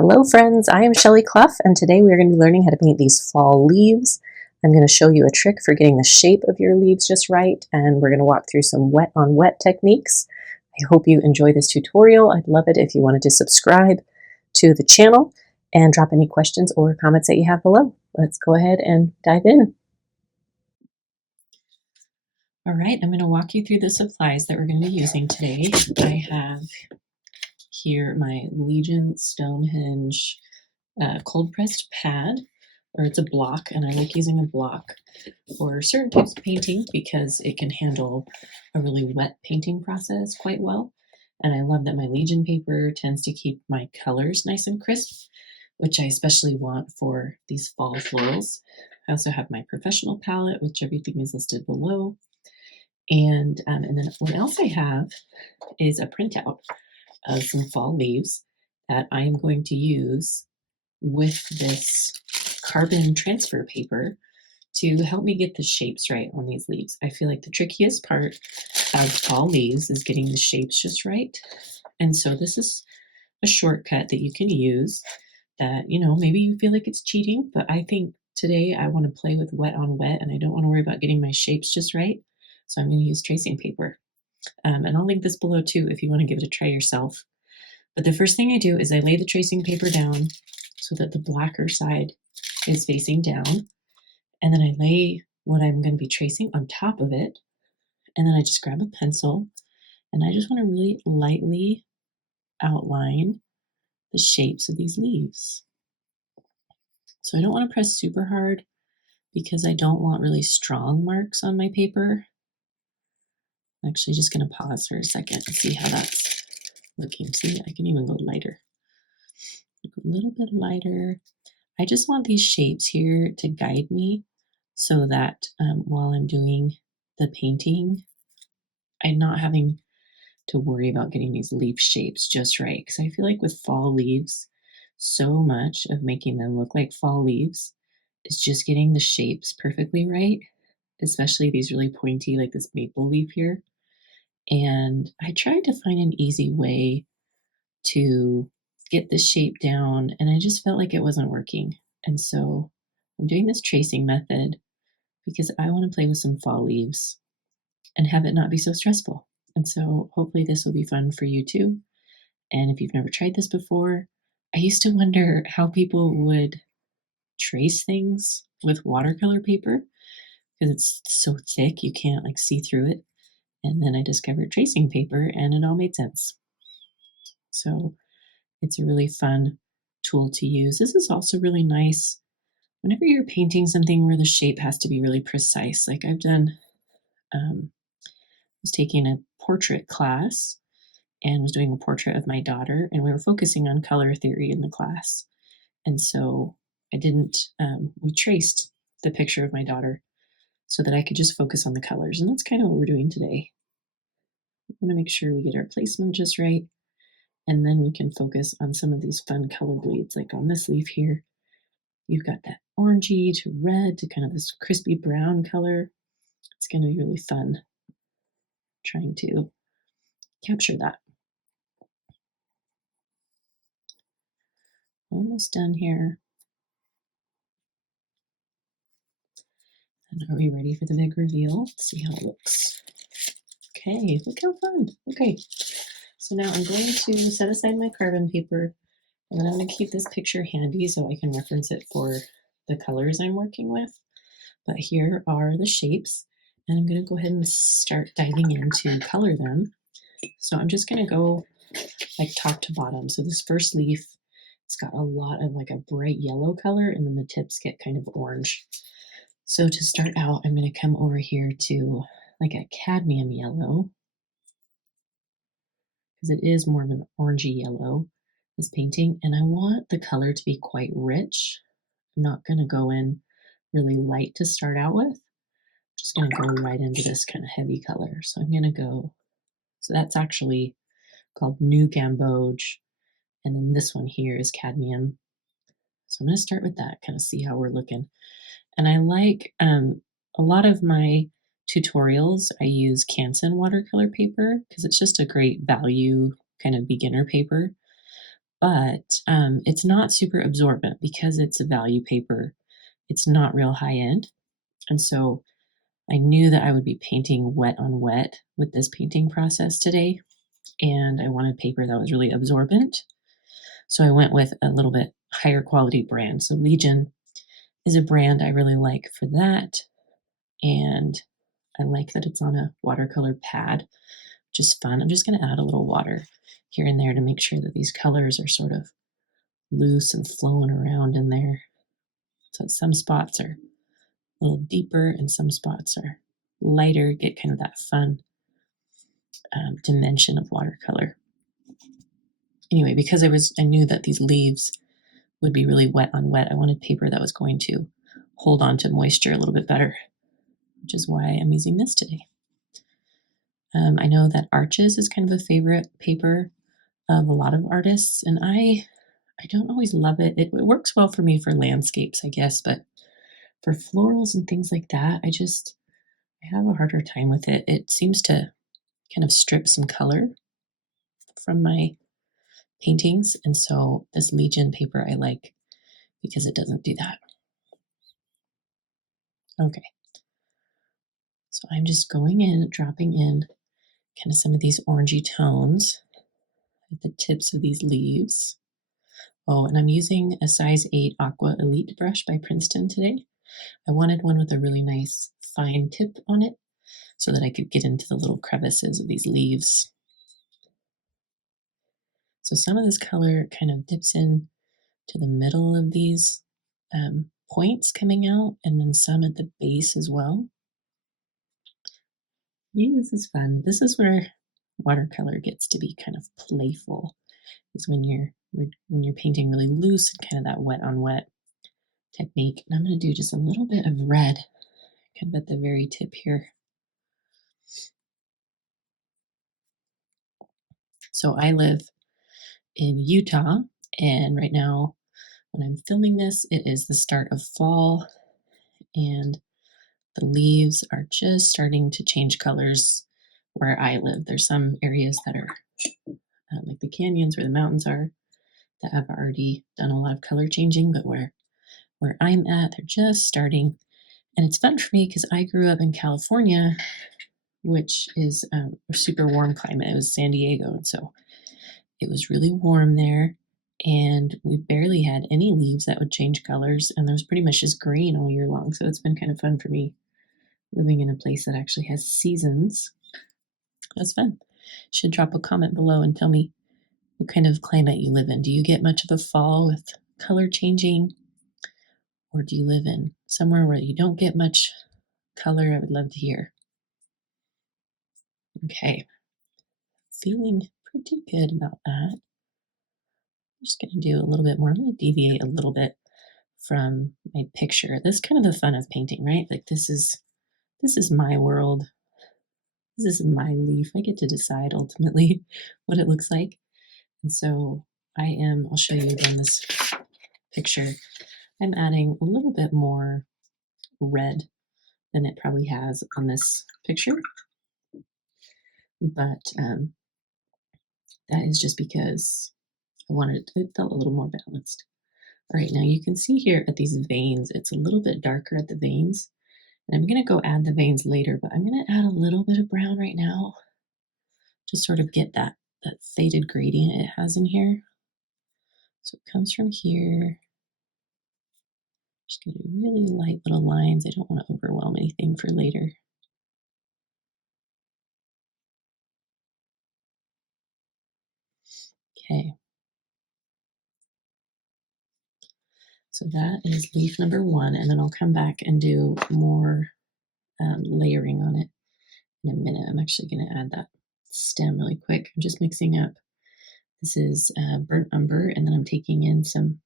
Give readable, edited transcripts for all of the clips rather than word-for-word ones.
Hello friends, I am Shelly Clough and today we are going to be learning how to paint these fall leaves. I'm going to show you a trick for getting the shape of your leaves just right, and we're going to walk through some wet on wet techniques. I hope you enjoy this tutorial. I'd love it if you wanted to subscribe to the channel and drop any questions or comments that you have below. Let's go ahead and dive in. All right, I'm going to walk you through the supplies that we're going to be using today. I have here my Legion Stonehenge cold pressed pad, or it's a block, and I like using a block for certain types of painting because it can handle a really wet painting process quite well. And I love that my Legion paper tends to keep my colors nice and crisp, which I especially want for these fall florals. I also have my professional palette, which everything is listed below. And then what else I have is a printout of some fall leaves that I am going to use with this carbon transfer paper to help me get the shapes right on these leaves. I feel like the trickiest part of fall leaves is getting the shapes just right. And so this is a shortcut that you can use that, maybe you feel like it's cheating, but I think today I want to play with wet on wet and I don't want to worry about getting my shapes just right. So I'm going to use tracing paper. And I'll link this below too if you want to give it a try yourself. But the first thing I do is I lay the tracing paper down so that the blacker side is facing down. And then I lay what I'm going to be tracing on top of it. And then I just grab a pencil and I just want to really lightly outline the shapes of these leaves. So I don't want to press super hard because I don't want really strong marks on my paper. I'm actually just going to pause for a second and see how that's looking. See, I can even go lighter. A little bit lighter. I just want these shapes here to guide me so that while I'm doing the painting, I'm not having to worry about getting these leaf shapes just right. Because I feel like with fall leaves, so much of making them look like fall leaves is just getting the shapes perfectly right, especially these really pointy, like this maple leaf here. And I tried to find an easy way to get the shape down, and I just felt like it wasn't working. And so I'm doing this tracing method because I want to play with some fall leaves and have it not be so stressful. And so hopefully this will be fun for you too. And if you've never tried this before, I used to wonder how people would trace things with watercolor paper because it's so thick you can't like see through it. And then I discovered tracing paper and it all made sense. So it's a really fun tool to use. This is also really nice whenever you're painting something where the shape has to be really precise. Like I've done, was taking a portrait class and was doing a portrait of my daughter, and we were focusing on color theory in the class. And so we traced the picture of my daughter so that I could just focus on the colors. And that's kind of what we're doing today. We want to make sure we get our placement just right. And then we can focus on some of these fun color bleeds, like on this leaf here. You've got that orangey to red to kind of this crispy brown color. It's going to be really fun trying to capture that. Almost done here. And are we ready for the big reveal? Let's see how it looks. Okay, look how fun. Okay, so now I'm going to set aside my carbon paper, and then I'm going to keep this picture handy so I can reference it for the colors I'm working with. But here are the shapes, and I'm going to go ahead and start diving in to color them. So I'm just going to go like top to bottom. So this first leaf, it's got a lot of like a bright yellow color, and then the tips get kind of orange. So to start out, I'm going to come over here to like a cadmium yellow, because it is more of an orangey yellow, this painting, and I want the color to be quite rich. I'm not going to go in really light to start out with. I'm just going to go right into this kind of heavy color. So I'm going to go, so that's actually called New Gamboge, and then this one here is cadmium. So I'm going to start with that, kind of see how we're looking. And I like a lot of my tutorials, I use Canson watercolor paper because it's just a great value kind of beginner paper. but it's not super absorbent because it's a value paper. It's not real high end. And so I knew that I would be painting wet on wet with this painting process today. And I wanted paper that was really absorbent. So I went with a little bit higher quality brand. So Legion is a brand I really like for that. And I like that it's on a watercolor pad, which is fun. I'm just going to add a little water here and there to make sure that these colors are sort of loose and flowing around in there. So some spots are a little deeper and some spots are lighter, get kind of that fun dimension of watercolor. Anyway, because I knew that these leaves would be really wet on wet, I wanted paper that was going to hold on to moisture a little bit better, which is why I'm using this today. I know that Arches is kind of a favorite paper of a lot of artists, and I don't always love it. It works well for me for landscapes, I guess, but for florals and things like that, I have a harder time with it. It seems to kind of strip some color from my paintings, and so this Legion paper I like because it doesn't do that. Okay, so I'm just going in, dropping in kind of some of these orangey tones at the tips of these leaves. Oh, and I'm using a size 8 Aqua Elite brush by Princeton today. I wanted one with a really nice fine tip on it so that I could get into the little crevices of these leaves. So some of this color kind of dips in to the middle of these points coming out, and then some at the base as well. Yeah, this is fun. This is where watercolor gets to be kind of playful, is when you're painting really loose and kind of that wet on wet technique. And I'm going to do just a little bit of red kind of at the very tip here. So I live in Utah, and right now when I'm filming this, it is the start of fall, and the leaves are just starting to change colors where I live. There's some areas that are like the canyons where the mountains are that have already done a lot of color changing, but where I'm at, they're just starting. And it's fun for me because I grew up in California, which is a super warm climate. It was San Diego, and so it was really warm there, and we barely had any leaves that would change colors, and there was pretty much just green all year long. So it's been kind of fun for me living in a place that actually has seasons. That's fun. Should drop a comment below and tell me what kind of climate you live in. Do you get much of a fall with color changing, or do you live in somewhere where you don't get much color? I would love to hear. Okay, feeling pretty good about that. I'm just going to do a little bit more. I'm going to deviate a little bit from my picture. That's kind of the fun of painting, right? Like this is my world. This is my leaf. I get to decide ultimately what it looks like. And so I'll show you in this picture. I'm adding a little bit more red than it probably has on this picture. But that is just because it felt a little more balanced. All right, now you can see here at these veins, it's a little bit darker at the veins. And I'm going to go add the veins later, but I'm going to add a little bit of brown right now to sort of get that faded gradient it has in here. So it comes from here. Just going to do really light little lines. I don't want to overwhelm anything for later. Okay. So that is leaf number 1, and then I'll come back and do more layering on it in a minute. I'm actually going to add that stem really quick. I'm just mixing up. This is burnt umber, and then I'm taking in some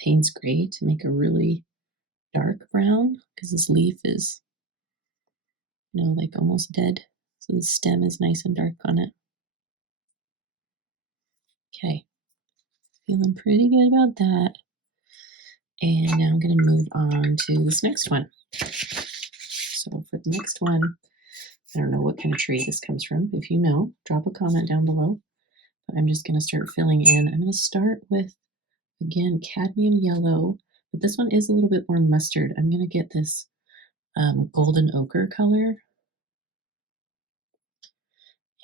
Payne's Gray to make a really dark brown, because this leaf is, like almost dead. So the stem is nice and dark on it. Okay, feeling pretty good about that. And now I'm going to move on to this next one. So for the next one, I don't know what kind of tree this comes from. If you know, drop a comment down below. But I'm just going to start filling in. I'm going to start with, again, cadmium yellow, but this one is a little bit more mustard. I'm going to get this golden ochre color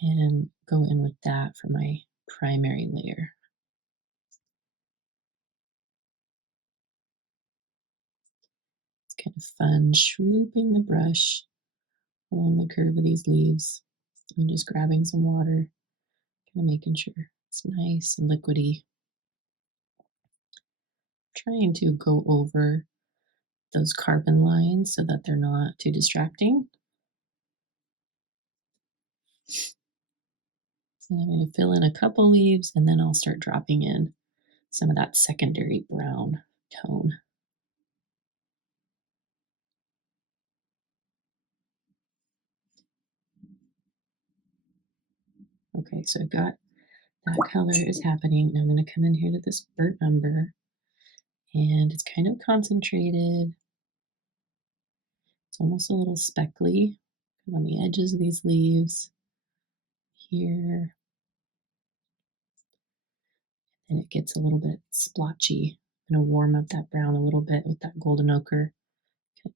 and go in with that for my primary layer. It's kind of fun swooping the brush along the curve of these leaves and just grabbing some water, kind of making sure it's nice and liquidy. Trying to go over those carbon lines so that they're not too distracting. And I'm going to fill in a couple leaves and then I'll start dropping in some of that secondary brown tone. Okay, so I've got that color is happening. Now I'm going to come in here to this burnt umber and it's kind of concentrated. It's almost a little speckly on the edges of these leaves here. And it gets a little bit splotchy. I'm going to warm up that brown a little bit with that golden ochre.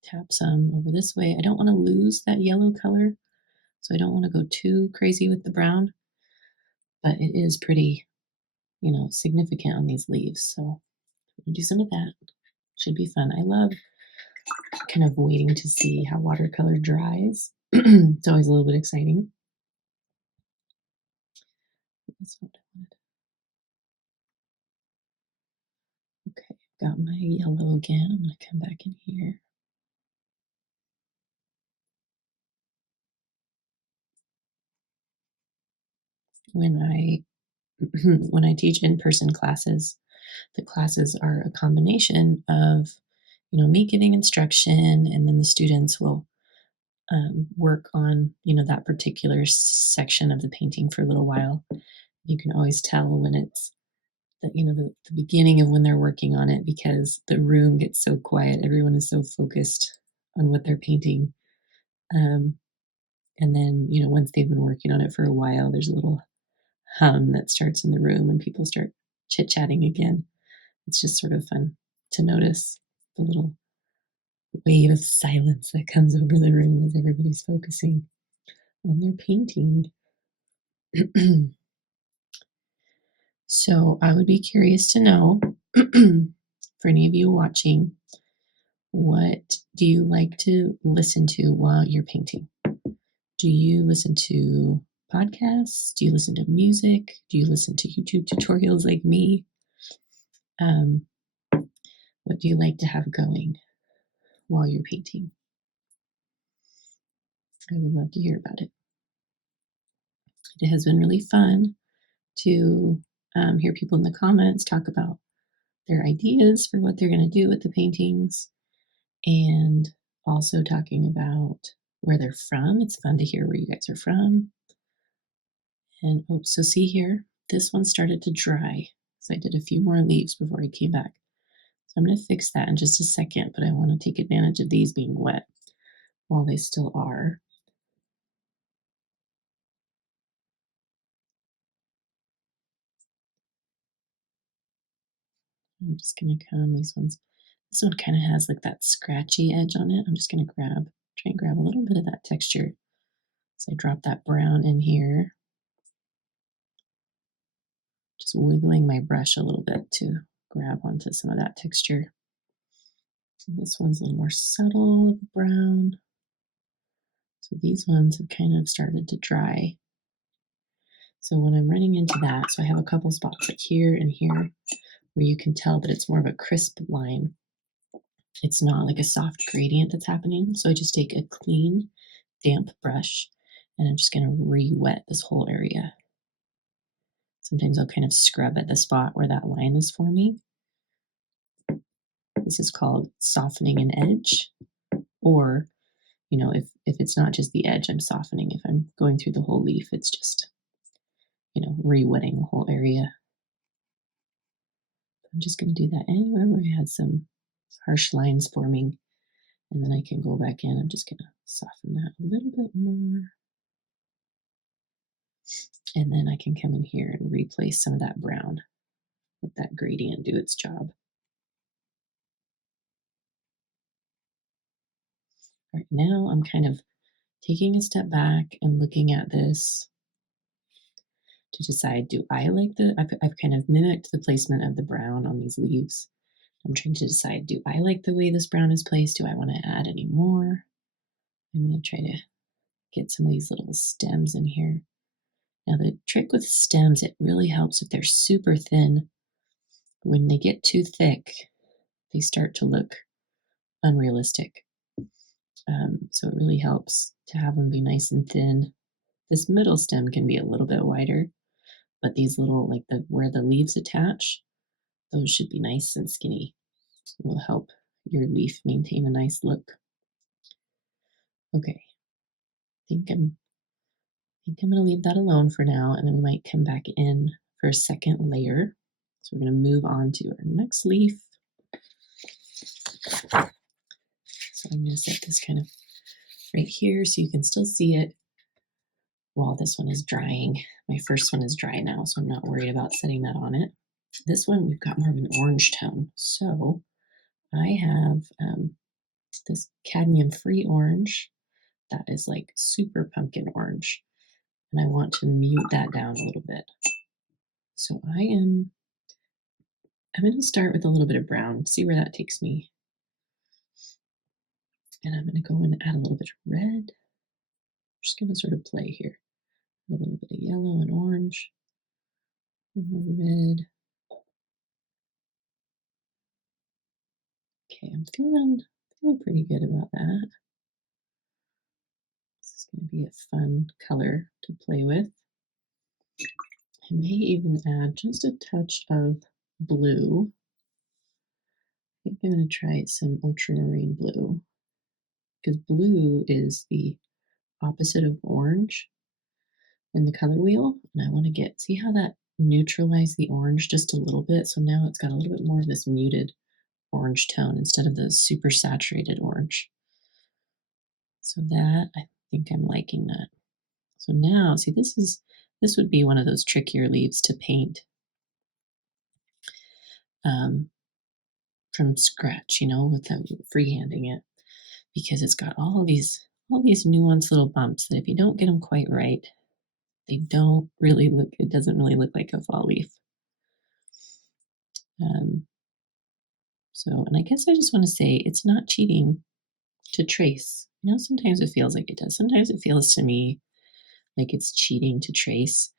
Tap some over this way. I don't want to lose that yellow color, so I don't want to go too crazy with the brown, but it is pretty, significant on these leaves. So we'll do some of that. Should be fun. I love kind of waiting to see how watercolor dries. It's always a little bit exciting. That's what I wanted. Okay, got my yellow again. I'm going to come back in here. When I teach in-person classes, the classes are a combination of, me giving instruction, and then the students will work on, that particular section of the painting for a little while. You can always tell when it's the beginning of when they're working on it because the room gets so quiet. Everyone is so focused on what they're painting. And then, once they've been working on it for a while, there's a little hum that starts in the room and people start chit-chatting again. It's just sort of fun to notice the little wave of silence that comes over the room as everybody's focusing on their painting. So I would be curious to know, for any of you watching, what do you like to listen to while you're painting? Do you listen to podcasts? Do you listen to music? Do you listen to YouTube tutorials like me? What do you like to have going while you're painting? I would love to hear about it. It has been really fun to hear people in the comments talk about their ideas for what they're going to do with the paintings and also talking about where they're from. It's fun to hear where you guys are from. And so see here, this one started to dry. So I did a few more leaves before I came back. So I'm going to fix that in just a second, but I want to take advantage of these being wet while they still are. I'm just going to comb these ones. This one kind of has like that scratchy edge on it. I'm just going to try and grab a little bit of that texture. So I drop that brown in here. Just wiggling my brush a little bit to grab onto some of that texture. And this one's a little more subtle brown. So these ones have kind of started to dry. So when I'm running into that, so I have a couple spots like here and here where you can tell that it's more of a crisp line. It's not like a soft gradient that's happening. So I just take a clean, damp brush and I'm just going to re-wet this whole area. Sometimes I'll kind of scrub at the spot where that line is forming. This is called softening an edge. Or, if it's not just the edge I'm softening, if I'm going through the whole leaf, it's just, re-wetting the whole area. I'm just going to do that anywhere where I had some harsh lines forming. And then I can go back in. I'm just going to soften that a little bit more. And then I can come in here and replace some of that brown. Let that gradient do its job. Right now, I'm kind of taking a step back and looking at this to decide, do I like I've kind of mimicked the placement of the brown on these leaves. I'm trying to decide, do I like the way this brown is placed? Do I want to add any more? I'm going to try to get some of these little stems in here. Now the trick with stems, it really helps if they're super thin. When they get too thick, they start to look unrealistic. So it really helps to have them be nice and thin. This middle stem can be a little bit wider, but these little, like where the leaves attach, those should be nice and skinny. It will help your leaf maintain a nice look. Okay, I think I'm going to leave that alone for now, and then we might come back in for a second layer. So we're going to move on to our next leaf. So I'm going to set this kind of right here so you can still see it while this one is drying. My first one is dry now, so I'm not worried about setting that on it. This one, we've got more of an orange tone. So I have this cadmium-free orange that is like super pumpkin orange. And I want to mute that down a little bit. So I'm going to start with a little bit of brown, see where that takes me. And I'm going to go and add a little bit of red. I'm just going to sort of play here. A little bit of yellow and orange. A little red. Okay, I'm feeling pretty good about that. This is going to be a fun color to play with. I may even add just a touch of blue. I think I'm going to try some ultramarine blue, because blue is the opposite of orange in the color wheel, and I want to see how that neutralized the orange just a little bit. So now it's got a little bit more of this muted orange tone instead of the super saturated orange. So that, I think I'm liking that. So now, see, this would be one of those trickier leaves to paint from scratch, without freehanding it, because it's got all these nuanced little bumps that if you don't get them quite right, they don't really look. It doesn't really look like a fall leaf. And I guess I just want to say it's not cheating to trace. Sometimes it feels like it does. Sometimes it feels to me like it's cheating to trace.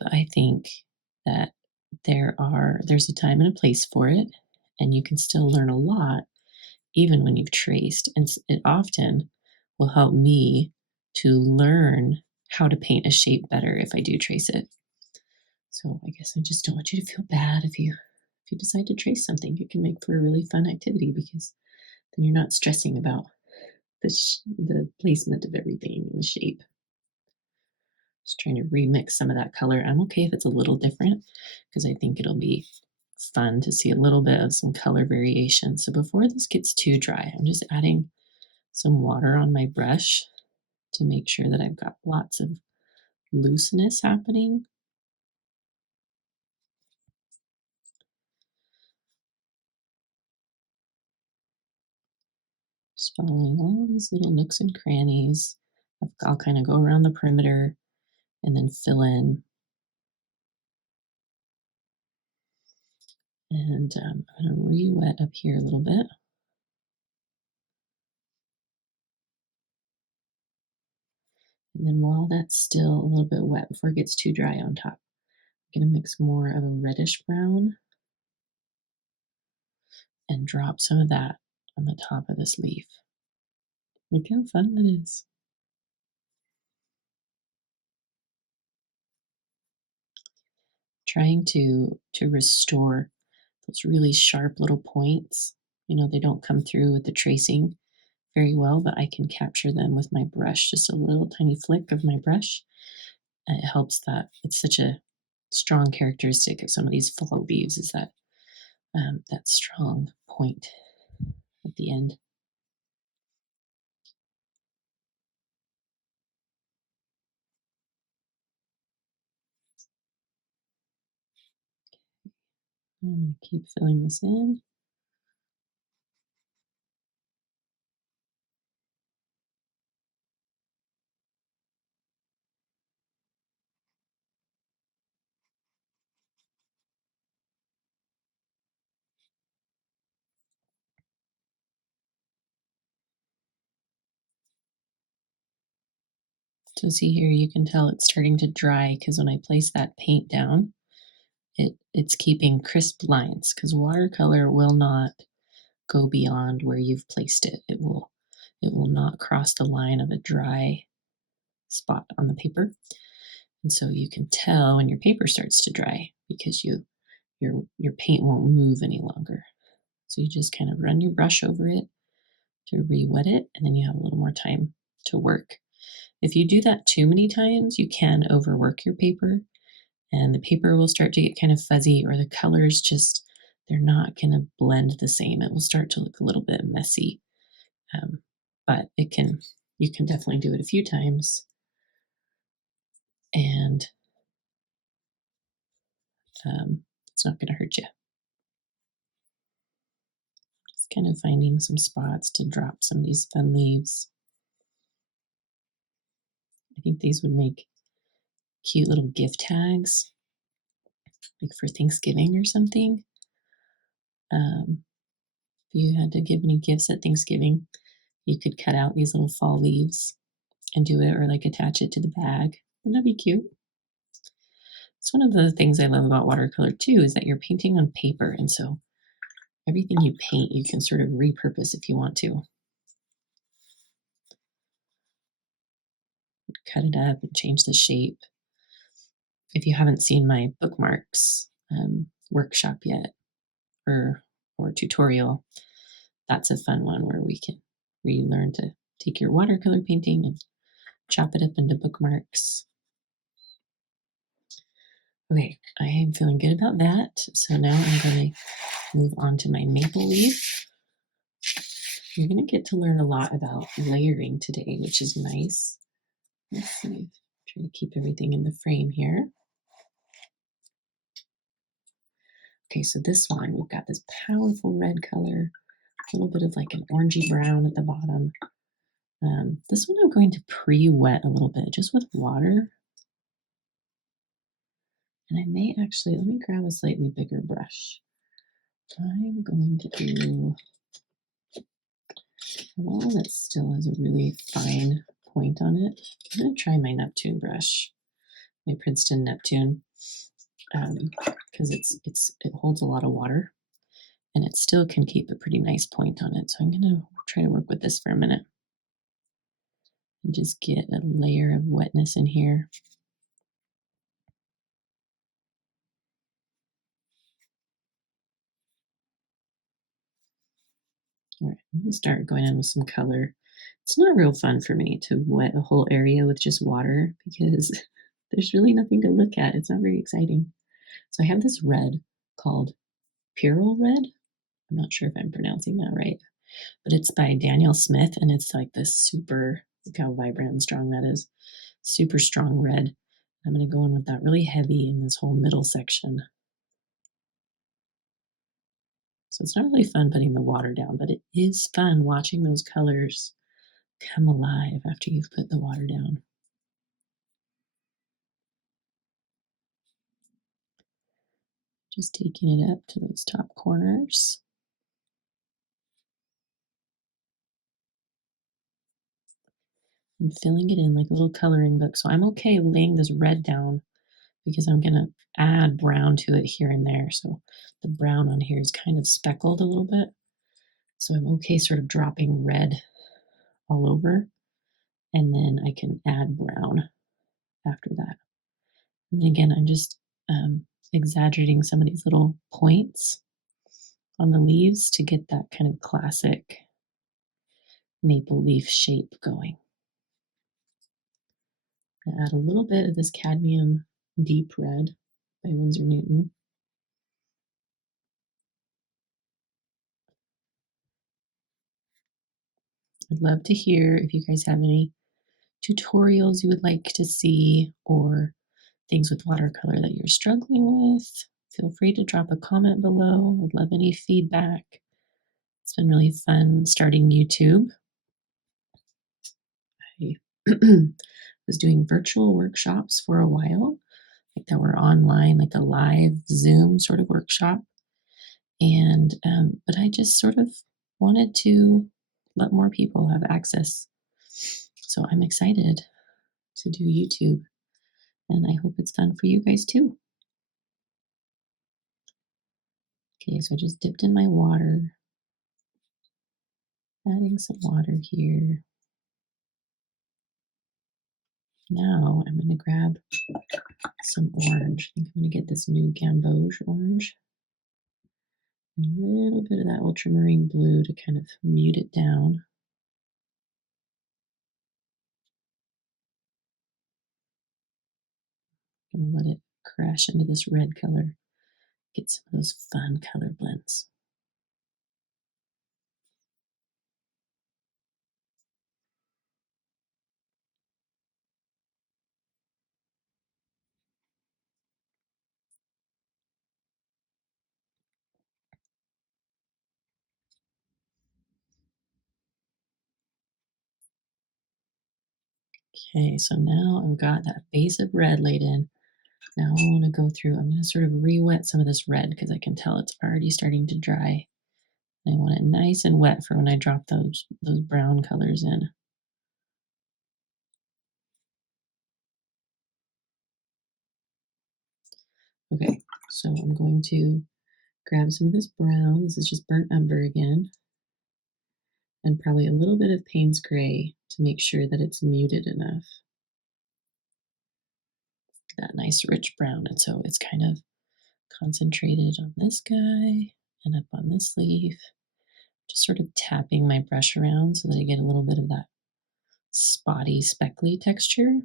But I think that there's a time and a place for it, and you can still learn a lot even when you've traced. And it often will help me to learn how to paint a shape better if I do trace it. So I guess I just don't want you to feel bad if you decide to trace something. It can make for a really fun activity, because then you're not stressing about the placement of everything and the shape. Just trying to remix some of that color. I'm okay if it's a little different, because I think it'll be fun to see a little bit of some color variation. So before this gets too dry, I'm just adding some water on my brush to make sure that I've got lots of looseness happening. Just following all these little nooks and crannies. I'll kind of go around the perimeter and then fill in. And I'm going to re-wet up here a little bit. And then while that's still a little bit wet before it gets too dry on top, I'm going to mix more of a reddish brown and drop some of that on the top of this leaf. Look how fun that is. Trying to restore those really sharp little points. They don't come through with the tracing very well, but I can capture them with my brush. Just a little tiny flick of my brush. It helps that. It's such a strong characteristic of some of these fall leaves, is that that strong point at the end. I'm going to keep filling this in. So see here, you can tell it's starting to dry because when I place that paint down, it's keeping crisp lines because watercolor will not go beyond where you've placed it. It will not cross the line of a dry spot on the paper. And so you can tell when your paper starts to dry because your paint won't move any longer. So you just kind of run your brush over it to re-wet it, and then you have a little more time to work. If you do that too many times, you can overwork your paper, and the paper will start to get kind of fuzzy, or the colors just, they're not going to blend the same. It will start to look a little bit messy. But you can definitely do it a few times, and it's not going to hurt you. Just kind of finding some spots to drop some of these fun leaves. I think these would make cute little gift tags, like for Thanksgiving or something. If you had to give any gifts at Thanksgiving, you could cut out these little fall leaves and do it, or like attach it to the bag. Wouldn't that be cute? It's one of the things I love about watercolor too, is that you're painting on paper, and so everything you paint you can sort of repurpose if you want to. Cut it up and change the shape. If you haven't seen my bookmarks workshop yet, or tutorial, that's a fun one where we can relearn to take your watercolor painting and chop it up into bookmarks. Okay, I am feeling good about that. So now I'm going to move on to my maple leaf. You're going to get to learn a lot about layering today, which is nice. Let's see. Try to keep everything in the frame here. Okay, so this one, we've got this powerful red color, a little bit of like an orangey brown at the bottom. This one I'm going to pre-wet a little bit just with water. And I may actually, let me grab a slightly bigger brush. I'm going to do one that still has a really fine point on it. I'm going to try my Neptune brush, my Princeton Neptune, because it holds a lot of water and it still can keep a pretty nice point on it. So I'm going to try to work with this for a minute and just get a layer of wetness in here. All right, I'm going to start going in with some color. It's not real fun for me to wet a whole area with just water because there's really nothing to look at. It's not very exciting. So I have this red called Pyrrole Red. I'm not sure if I'm pronouncing that right, but it's by Daniel Smith, and it's like this super, look how vibrant and strong that is, super strong red. I'm going to go in with that really heavy in this whole middle section. So it's not really fun putting the water down, but it is fun watching those colors come alive after you've put the water down. Just taking it up to those top corners. And filling it in like a little coloring book. So I'm okay laying this red down because I'm going to add brown to it here and there. So the brown on here is kind of speckled a little bit. So I'm okay sort of dropping red all over. And then I can add brown after that. And then again, I'm just exaggerating some of these little points on the leaves to get that kind of classic maple leaf shape going. I add a little bit of this cadmium deep red by Winsor Newton. I'd love to hear if you guys have any tutorials you would like to see or things with watercolor that you're struggling with. Feel free to drop a comment below. Would love any feedback. It's been really fun starting YouTube. I was doing virtual workshops for a while, like that were online, like a live Zoom sort of workshop. And but I just sort of wanted to let more people have access. So I'm excited to do YouTube, and I hope it's fun for you guys too. Okay, so I just dipped in my water, adding some water here. Now I'm going to grab some orange. I think I'm going to get this new Gamboge orange. And a little bit of that ultramarine blue to kind of mute it down. I'm going to let it crash into this red color. Get some of those fun color blends. Okay, so now I've got that base of red laid in. Now I want to go through, I'm going to sort of re-wet some of this red because I can tell it's already starting to dry. I want it nice and wet for when I drop those brown colors in. Okay, so I'm going to grab some of this brown. This is just burnt umber again. And probably a little bit of Payne's Gray to make sure that it's muted enough. That nice rich brown. And so it's kind of concentrated on this guy and up on this leaf. Just sort of tapping my brush around so that I get a little bit of that spotty, speckly texture.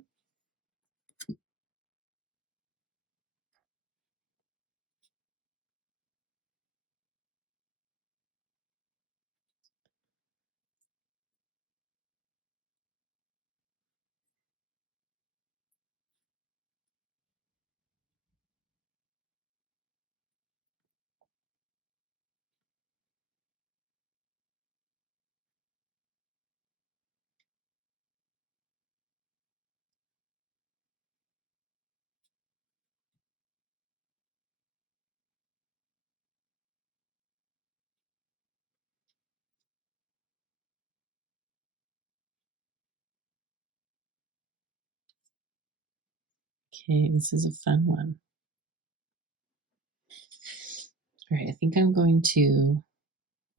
Okay, this is a fun one. All right, I think I'm going to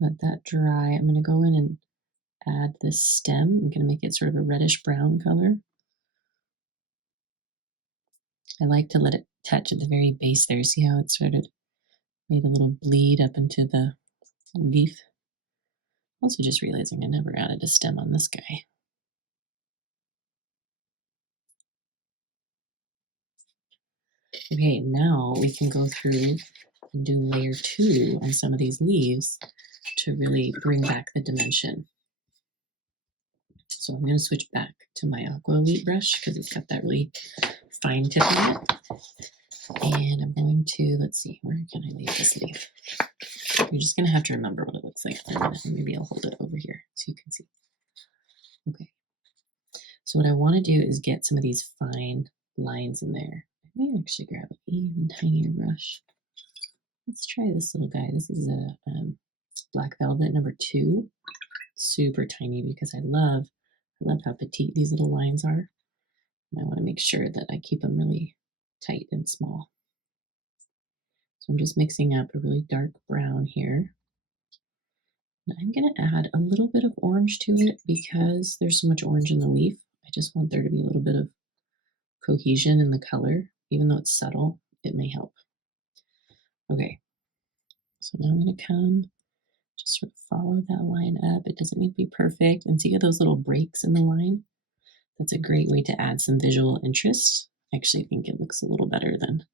let that dry. I'm going to go in and add this stem. I'm going to make it sort of a reddish brown color. I like to let it touch at the very base there. See how it sort of made a little bleed up into the leaf? Also just realizing I never added a stem on this guy. Okay, now we can go through and do layer 2 on some of these leaves to really bring back the dimension. So I'm going to switch back to my Aqua Elite brush because it's got that really fine tip on it. And I'm going to, let's see, where can I leave this leaf? You're just going to have to remember what it looks like for a minute. Maybe I'll hold it over here so you can see. Okay. So what I want to do is get some of these fine lines in there. I may actually grab an even tinier brush. Let's try this little guy. This is a Black Velvet number 2. Super tiny because I love how petite these little lines are. And I want to make sure that I keep them really tight and small. So I'm just mixing up a really dark brown here. And I'm going to add a little bit of orange to it because there's so much orange in the leaf. I just want there to be a little bit of cohesion in the color. Even though it's subtle, it may help. Okay, so now I'm going to come, just sort of follow that line up. It doesn't need to be perfect. And see those little breaks in the line? That's a great way to add some visual interest. I actually think it looks a little better than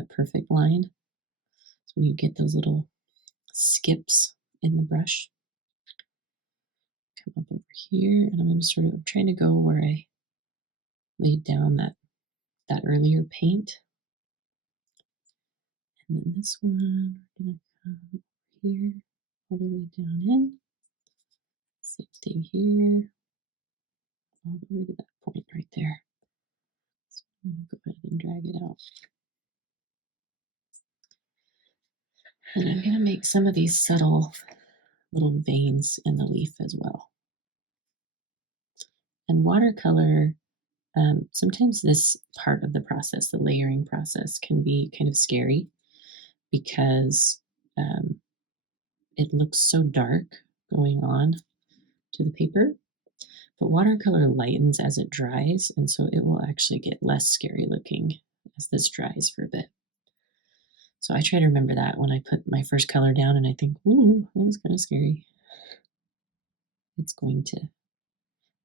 a perfect line. So when you get those little skips in the brush, come up over here, and I'm going to sort of, I'm trying to go where I laid down that earlier paint. And then this one, we're going to come here all the way down in. Same thing here, all the way to that point right there. So I'm going to go ahead and drag it out. And I'm going to make some of these subtle little veins in the leaf as well. And watercolor, sometimes this part of the process, the layering process, can be kind of scary because it looks so dark going on to the paper. But watercolor lightens as it dries, and so it will actually get less scary looking as this dries for a bit. So I try to remember that when I put my first color down and I think, ooh, that was kind of scary. It's going to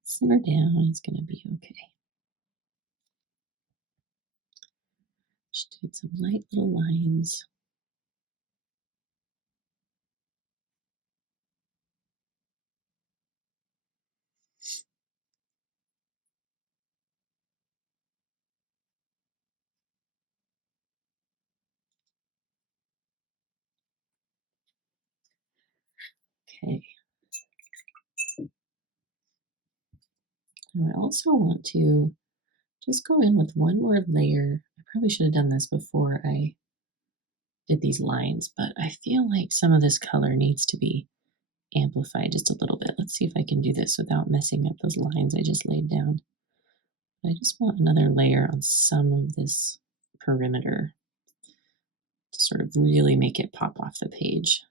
simmer down. It's going to be okay. Just doing some light little lines. Okay. Now I also want to just go in with one more layer. I probably should have done this before I did these lines, but I feel like some of this color needs to be amplified just a little bit. Let's see if I can do this without messing up those lines I just laid down. I just want another layer on some of this perimeter to sort of really make it pop off the page.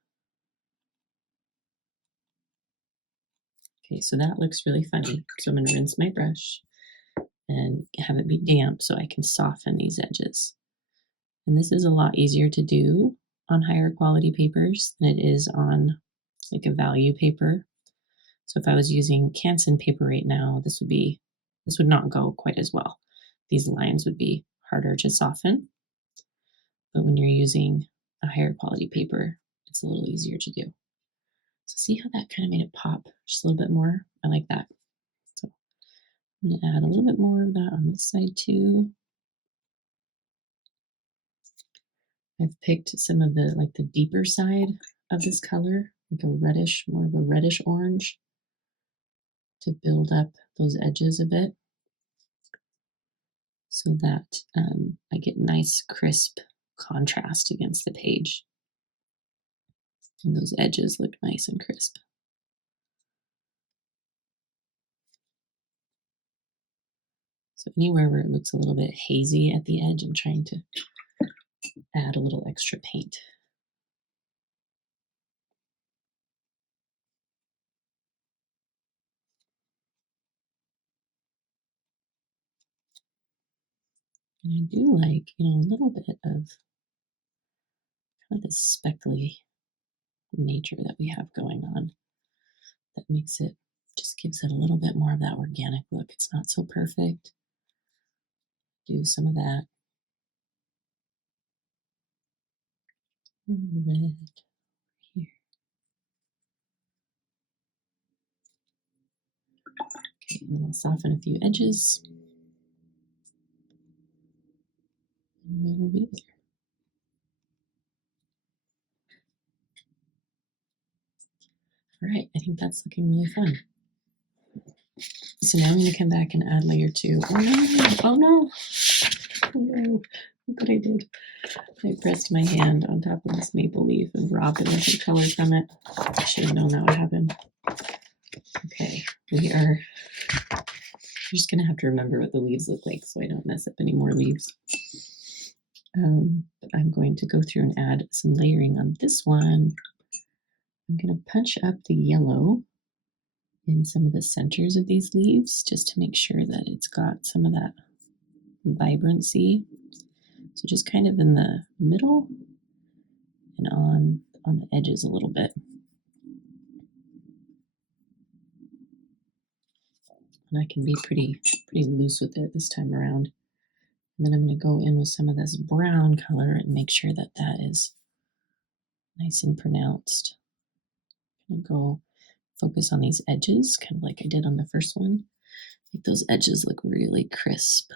Okay, so that looks really funny. So I'm going to rinse my brush and have it be damp so I can soften these edges. And this is a lot easier to do on higher quality papers than it is on like a value paper. So if I was using Canson paper right now, this would not go quite as well. These lines would be harder to soften. But when you're using a higher quality paper, it's a little easier to do. So see how that kind of made it pop just a little bit more? I like that. So I'm going to add a little bit more of that on this side too. I've picked some of the deeper side of this color, like a reddish, more of a reddish orange, to build up those edges a bit so that I get nice crisp contrast against the page. And those edges look nice and crisp. So anywhere where it looks a little bit hazy at the edge, I'm trying to add a little extra paint. And I do like, a little bit of kind of this speckly nature that we have going on. That makes it, just gives it a little bit more of that organic look. It's not so perfect. Do some of that red here. Okay, and then I'll soften a few edges. And we will be there. All right, I think that's looking really fun. So now I'm going to come back and add layer 2. Oh no, oh no, oh no, look what I did. I pressed my hand on top of this maple leaf and robbed a bunch of color from it. I should have known that would happen. Okay, we're just going to have to remember what the leaves look like so I don't mess up any more leaves. But I'm going to go through and add some layering on this one. I'm going to punch up the yellow in some of the centers of these leaves just to make sure that it's got some of that vibrancy. So just kind of in the middle and on the edges a little bit. And I can be pretty loose with it this time around. And then I'm going to go in with some of this brown color and make sure that that is nice and pronounced. I'm going to go focus on these edges, kind of like I did on the first one. Make those edges look really crisp.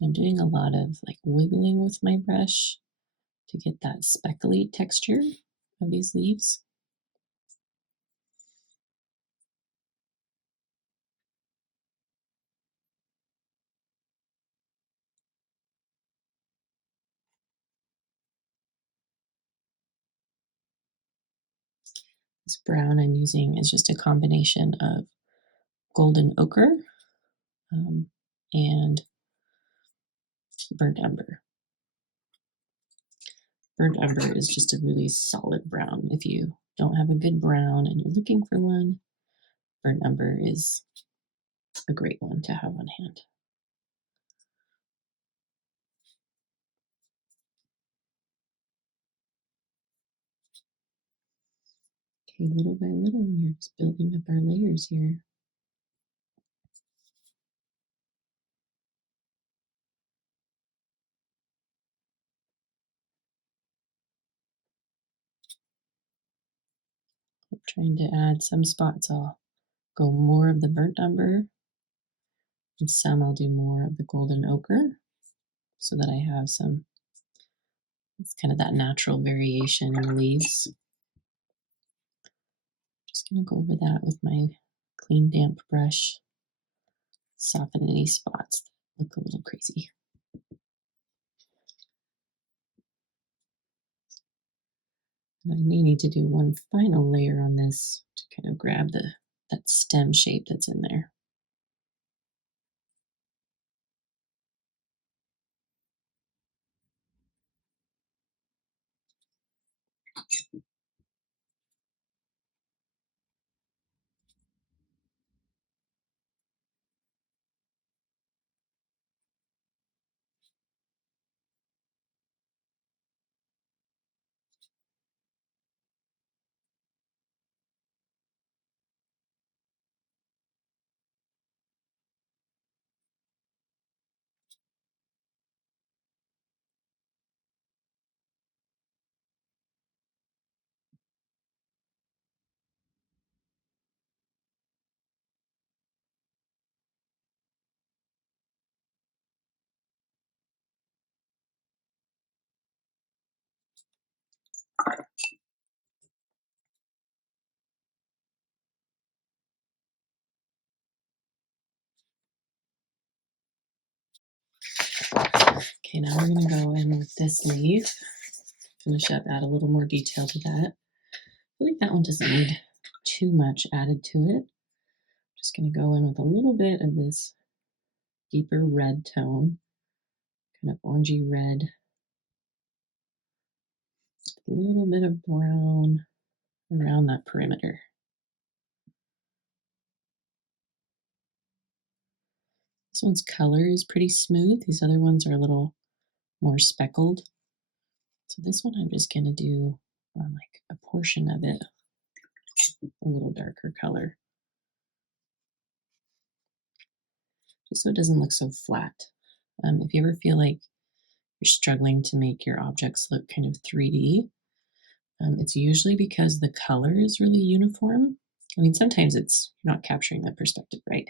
I'm doing a lot of like wiggling with my brush to get that speckly texture of these leaves. This brown I'm using is just a combination of golden ochre um, and burnt umber. Burnt umber is just a really solid brown. If you don't have a good brown and you're looking for one, burnt umber is a great one to have on hand. Okay, little by little, we're just building up our layers here. I'm trying to add some spots. I'll go more of the burnt umber, and some I'll do more of the golden ochre so that I have some, it's kind of that natural variation in the leaves. Just going to go over that with my clean, damp brush, soften any spots that look a little crazy. And I may need to do one final layer on this to kind of grab that stem shape that's in there. Okay, now we're going to go in with this leaf, finish up, add a little more detail to that. I feel like that one doesn't need too much added to it. Just going to go in with a little bit of this deeper red tone, kind of orangey red, a little bit of brown around that perimeter. This one's color is pretty smooth. These other ones are a little more speckled. So this one I'm just going to do on like a portion of it, a little darker color, just so it doesn't look so flat. If you ever feel like you're struggling to make your objects look kind of 3D, it's usually because the color is really uniform. I mean, sometimes it's you're not capturing the perspective right,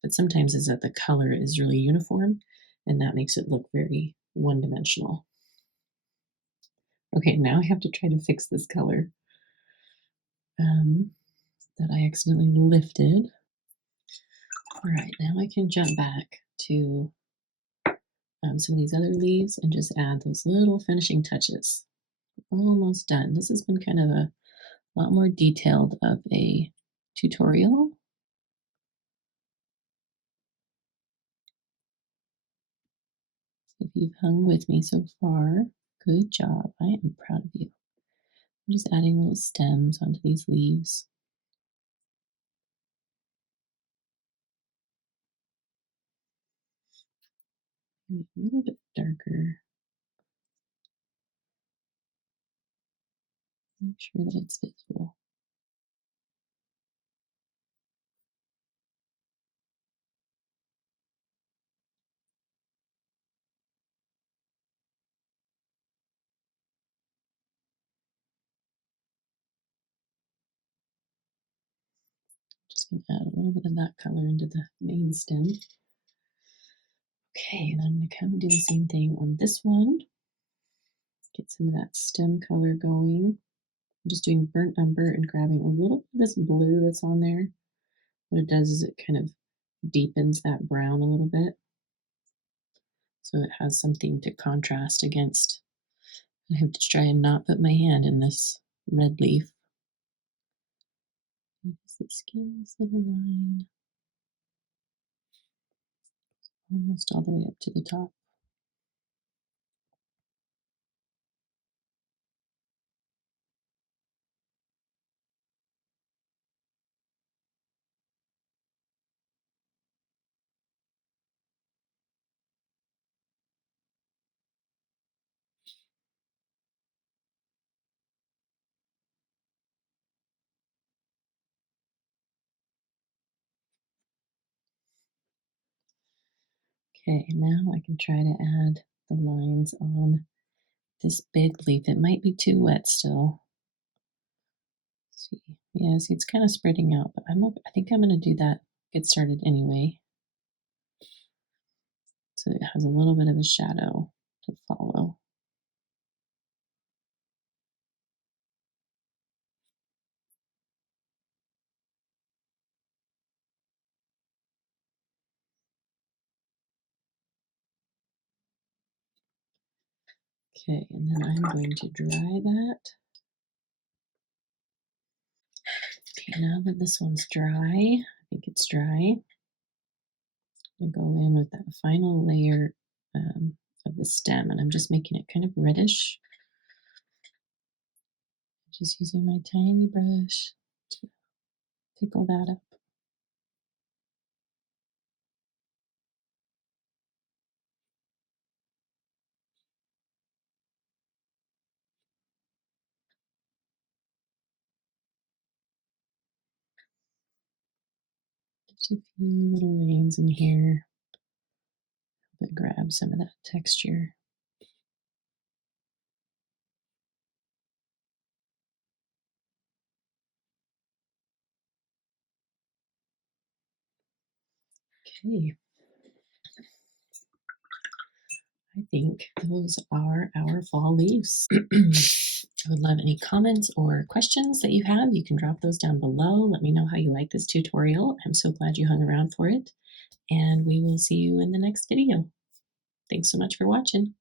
but sometimes it's that the color is really uniform, and that makes it look very one-dimensional. Okay, now I have to try to fix this color that I accidentally lifted. All right, now I can jump back to some of these other leaves and just add those little finishing touches. Almost done. This has been kind of a lot more detailed of a tutorial. If you've hung with me so far, good job. I am proud of you. I'm just adding little stems onto these leaves. Maybe a little bit darker. Make sure that it's visible. Just going to add a little bit of that color into the main stem. Okay, and I'm going to come do the same thing on this one. Get some of that stem color going. I'm just doing burnt umber and grabbing a little of this blue that's on there. What it does is it kind of deepens that brown a little bit. So it has something to contrast against. I have to try and not put my hand in this red leaf. The skin, this little line, almost all the way up to the top. Okay, now I can try to add the lines on this big leaf. It might be too wet still. Let's see, yeah, see, it's kind of spreading out, but I think I'm going to do that. Get started anyway, so it has a little bit of a shadow to follow. Okay, and then I'm going to dry that. Okay, now that this one's dry, I think it's dry, I go in with that final layer of the stem, and I'm just making it kind of reddish. Just using my tiny brush to pickle that up. Just a few little veins in here that grab some of that texture. Okay, I think those are our fall leaves. I would love any comments or questions that you have. You can drop those down below. Let me know how you like this tutorial. I'm so glad you hung around for it, and we will see you in the next video. Thanks so much for watching.